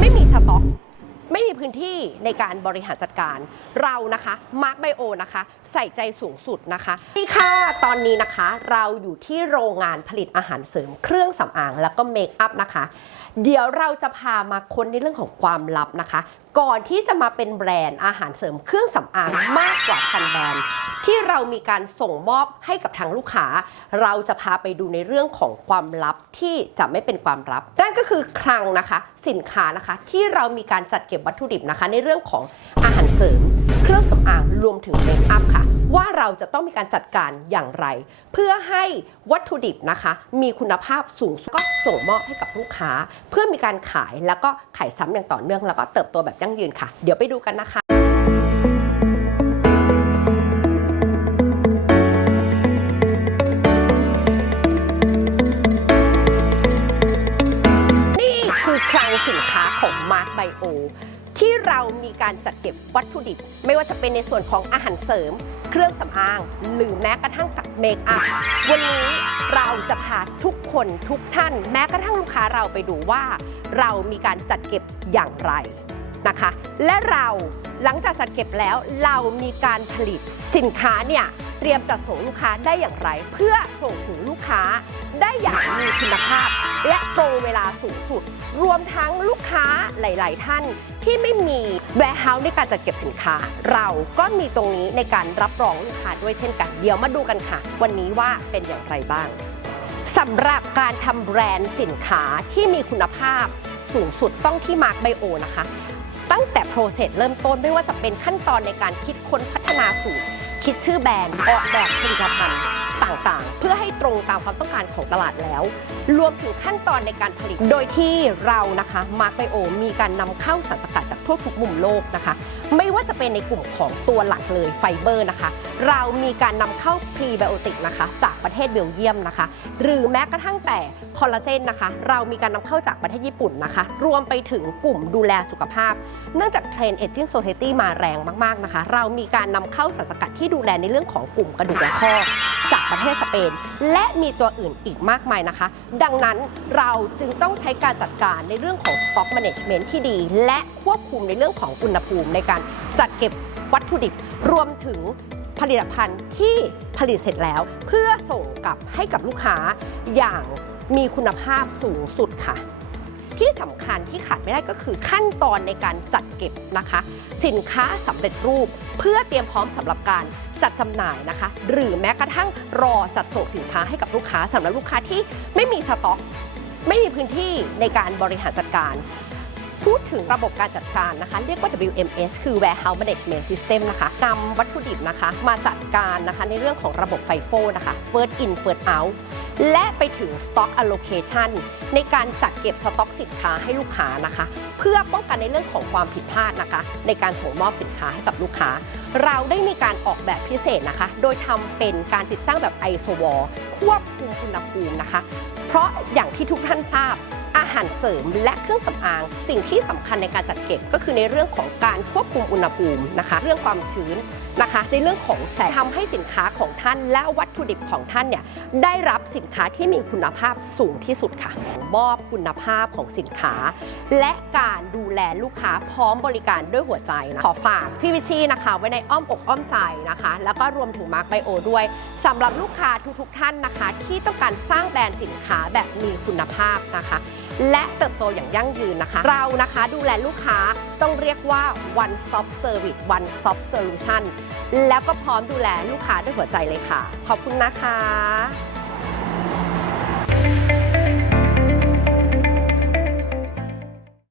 ไม่มีสต็อก ไม่มีพื้นที่ในการบริหารจัดการเรานะคะมาร์คไบโอนะคะ ใส่ใจสูงสุดนะคะนี่ค่ะตอนนี้นะคะ เราอยู่ที่โรงงานผลิตอาหารเสริม เครื่องสำอางแล้วก็เมคอัพนะคะ เดี๋ยวเราจะพามาค้นในเรื่องของความลับนะคะ ก่อนที่จะมาเป็นแบรนด์อาหารเสริมเครื่องสำอางมากกว่าพันแบรนด์ ที่เรามีการส่งมอบให้กับทางลูกค้า เราจะพาไปดูในเรื่องของความลับที่จะไม่เป็นความลับ นั่นก็คือคลังนะคะสินค้านะคะ ที่เรามีการจัดเก็บวัตถุดิบนะคะ ในเรื่องของอาหารเสริม เครื่องสำอางรวมถึงเมคอัพค่ะ ว่าเราจะต้องมีการจัดการอย่างไร เพื่อให้วัตถุดิบนะคะ มีคุณภาพสูงก็ส่งมอบให้กับลูกค้า เพื่อมีการขายแล้วก็ขายซ้ำอย่างต่อเนื่องแล้วก็เติบโตแบบยั่งยืนค่ะ เดี๋ยวไปดูกันนะคะ คลังสินค้าของ Mark Bio ที่เรามีการจัดเก็บวัตถุดิบ ไม่ว่าจะเป็นในส่วนของอาหารเสริม เครื่องสำอาง หรือแม้กระทั่งกับเมคอัพวันนี้เราจะพาทุกคนทุกท่าน แม้กระทั่งลูกค้าเราไปดูว่า เรามีการจัดเก็บอย่างไร นะคะ และเราหลังจากจัดเก็บแล้วเรามีการผลิตสินค้าเนี่ยเตรียมจัดส่งลูกค้าได้อย่างไร เพื่อส่งถึงลูกค้าได้อย่างมีคุณภาพ และตรงเวลาสูงสุด รวมทั้งลูกค้าหลาย ๆ ท่านที่ไม่มีแวร์เฮาส์ในการจัดเก็บสินค้า เราก็มีตรงนี้ในการรับรองลูกค้าด้วยเช่นกัน เดี๋ยวมาดูกันค่ะ วันนี้ว่าเป็นอย่างไรบ้างสำหรับการทำแบรนด์สินค้าที่มีคุณภาพ สูงสุดต้องที่มาร์คไบโอนะคะ ตั้งแต่โปรเซสเริ่มต้นไม่ว่าจะเป็นขั้นตอนในการคิดค้นพัฒนาสูตร คิดชื่อแบรนด์ออกแบบผลิตภัณฑ์ต่างๆ เพื่อให้ตรงตามความต้องการของตลาดแล้ว รวมถึงขั้นตอนในการผลิต โดยที่เรานะคะมาร์กไบโอมีการนำเข้าสารสกัดจากทั่วทุกมุมโลกนะคะ ไม่ว่าจะเป็นในกลุ่มของตัวหลักเลยไฟเบอร์นะคะ เรามีการนำเข้าพรีไบโอติกนะคะ จากประเทศเบลเยียมนะคะ หรือแม้กระทั่งแต่คอลลาเจนนะคะ เรามีการนำเข้าจากประเทศญี่ปุ่นนะคะ รวมไปถึงกลุ่มดูแลสุขภาพ เนื่องจากเทรนด์เอจิ้งโซ i ตี้มาแรงมากๆนะคะ เรามีการนำเข้าสารสกัดที่ดูแลในเรื่องของกลุ่มกระดูกและข้อจากประเทศสเปน และมีตัวอื่นอีกมากมายนะคะ ดังนั้นเราจึงต้องใช้การจัดการในเรื่องของ Stock Management ที่ดี และควบคุมในเรื่องของอุณหภูมิในการ จัดเก็บวัตถุดิบรวมถึงผลิตภัณฑ์ที่ผลิตเสร็จแล้ว เพื่อส่งกลับให้กับลูกค้าอย่างมีคุณภาพสูงสุดค่ะ ที่สำคัญที่ขาดไม่ได้ก็คือขั้นตอนในการจัดเก็บนะคะ สินค้าสำเร็จรูป เพื่อเตรียมพร้อมสำหรับการจัดจำหน่ายนะคะ หรือแม้กระทั่งรอจัดส่งสินค้าให้กับลูกค้าสำหรับลูกค้าที่ไม่มีสต็อก ไม่มีพื้นที่ในการบริหารจัดการ พูดถึงระบบการจัดการนะคะ เรียกว่า WMS คือ Warehouse Management System นะคะนำวัตถุดิบนะคะ มาจัดการนะคะในเรื่องของระบบไฟโฟนะคะ First in First out และไปถึง Stock Allocation ในการจัดเก็บสต็อกสินค้าให้ลูกค้านะคะ เพื่อป้องกันในเรื่องของความผิดพลาดนะคะ ในการส่งมอบสินค้าให้กับลูกค้า เราได้มีการออกแบบพิเศษนะคะ โดยทำเป็นการติดตั้งแบบ ISO-WAR ควบคุมอุณหภูมินะคะ เพราะอย่างที่ทุกท่านาบอาหารเสริมและเครื่องสำอาง สิ่งที่สำคัญในการจัดเก็บก็คือในเรื่องของการควบคุมอุณหภูมินะคะ เรื่องความชื้นนะคะ ในเรื่องของแสงทำให้สินค้าของท่านและวัตถุดิบของท่านเนี่ยได้รับสินค้าที่มีคุณภาพสูงที่สุดค่ะมอบคุณภาพของสินค้า และการดูแลลูกค้าพร้อมบริการด้วยหัวใจนะขอฝากพี่วิชีนะคะ ไว้ในอ้อมอกอ้อมใจนะคะ แล้วก็รวมถึงมาร์คไบโอด้วยสำหรับลูกค้าทุกๆ ท่านนะคะ ที่ต้องการสร้างแบรนด์สินค้าแบบมีคุณภาพนะคะ และเติบโตอย่างยั่งยืนนะคะ เรานะคะดูแลลูกค้าต้องเรียกว่า one stop service one stop solution แล้วก็พร้อมดูแลลูกค้าด้วยหัวใจเลยค่ะ ขอบคุณนะคะ